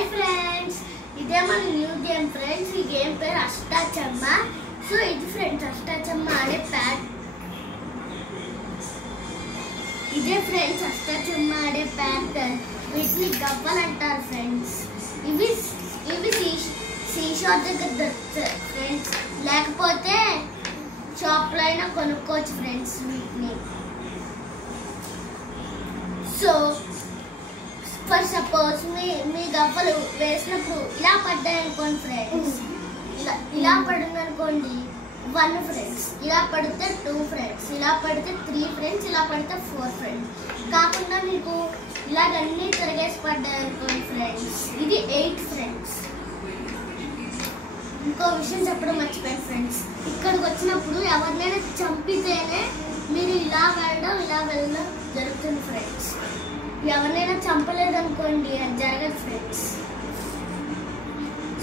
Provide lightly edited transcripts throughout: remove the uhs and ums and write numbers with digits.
Hi friends, ఇదే మన new game friends. ఈ గేమ్ పేరు అష్టాచమ్మ. సో ఇది ఫ్రెండ్స్ అష్టాచమ్మ ఆడే ప్యాట్. ఇదే ఫ్రెండ్స్ అష్టాచమ్మ ఆడే ప్యాటర్న్. వీటిని గవ్వలు అంటారు ఫ్రెండ్స్. ఇవి సీషార్ దగ్గర దొరుకుతాయి ఫ్రెండ్స్, లేకపోతే షాప్లో అయినా కొనుక్కోవచ్చు ఫ్రెండ్స్ వీటిని. సో ఫర్ సపోజ్ మీ గవ్వలు వేసినప్పుడు ఇలా పడ్డాయి అనుకోండి ఫ్రెండ్స్, ఇలా పడింది అనుకోండి 1 ఫ్రెండ్స్, ఇలా పడితే 2 ఫ్రెండ్స్, ఇలా పడితే 3 ఫ్రెండ్స్, ఇలా పడితే 4 ఫ్రెండ్స్. కాకుండా మీకు ఇలాగన్నీ తిరగేసి పడ్డాయి అనుకోండి ఫ్రెండ్స్, ఇది 8 ఫ్రెండ్స్. ఇంకో విషయం చెప్పడం మర్చిపోయాను ఫ్రెండ్స్, ఇక్కడికి వచ్చినప్పుడు ఎవరినైనా చంపితేనే మీరు ఇలా వెళ్ళడం జరుగుతుంది ఫ్రెండ్స్. ఎవరినైనా చంపలేదనుకోండి అది జరగదు ఫ్రెండ్స్.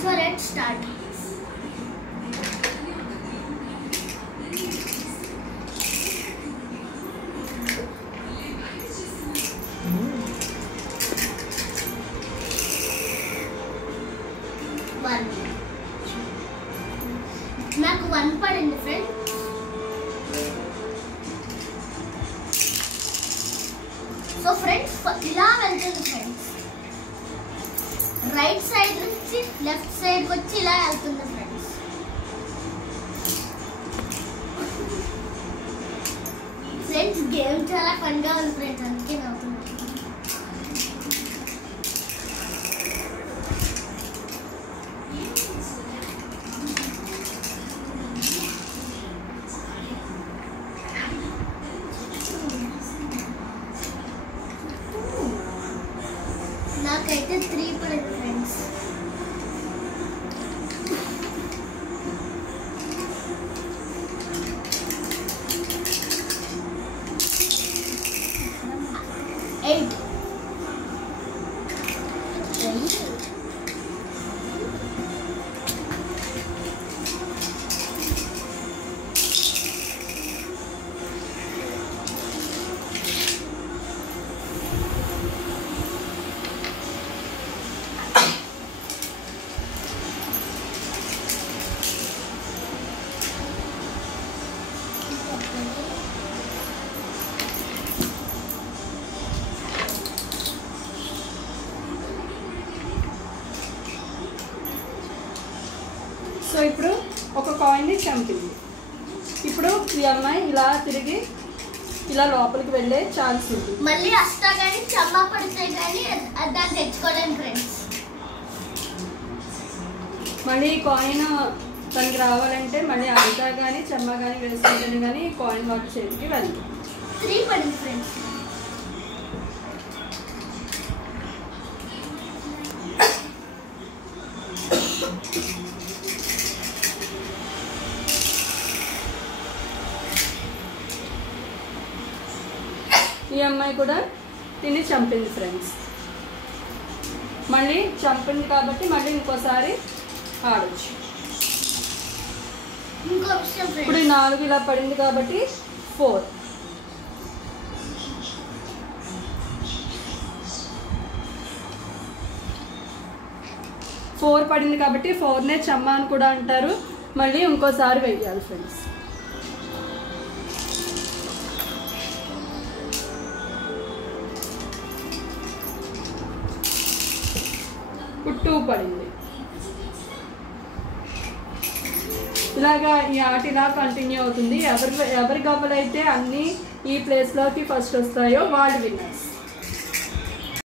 So let start. నాకు 1 పడింది ఫ్రెండ్. సో ఫ్రెండ్స్ ఇలా వెళ్తుంది ఫ్రెండ్స్, రైట్ సైడ్ నుంచి లెఫ్ట్ సైడ్ వచ్చి ఇలా వెళ్తుంది ఫ్రెండ్స్. ఫ్రెండ్స్ గేమ్ చాలా ఫన్గా ఉంది ఫ్రెండ్స్, అందుకే నవ్వుతుంది. నాకైతే 3 పడింది ఫ్రెండ్స్. Eight. సో ఇప్పుడు ఒక కాయిన్ని చంపింది. ఇప్పుడు ఈ అమ్మాయి ఇలా తిరిగి ఇలా లోపలికి వెళ్ళే ఛాన్స్ ఉంది. మళ్ళీ వస్తా కానీ చమ్మా పడితే కానీ దాన్ని తెచ్చుకోలేము ఫ్రెండ్స్. మళ్ళీ కాయిన్ తనకి రావాలంటే మళ్ళీ అంతా కానీ చెమ్మ కానీ వేసుకుంటేనే కానీ కాయిన్ వాటి చేతికి వెళ్ళదు. 3 పడింది ఫ్రెండ్స్. ఈ అమ్మాయి కూడా తిని చంపింది ఫ్రెండ్స్. మళ్ళీ చంపింది కాబట్టి మళ్ళీ ఇంకోసారి ఆడొచ్చు. ఇంకో విషయం ఇప్పుడు 4 ఇలా పడింది కాబట్టి 4. పడింది కాబట్టి 4నే చమ్మ అని కూడా అంటారు. మళ్ళీ ఇంకోసారి వెయ్యాలి ఫ్రెండ్స్. ఇప్పుడు 2 పడింది. ఇలాగా ఈ ఆట ఇలా కంటిన్యూ అవుతుంది. ఎవరి గవ్వలైతే అన్నీ ఈ ప్లేస్లోకి ఫస్ట్ వస్తాయో వాళ్ళు విన్నర్స్.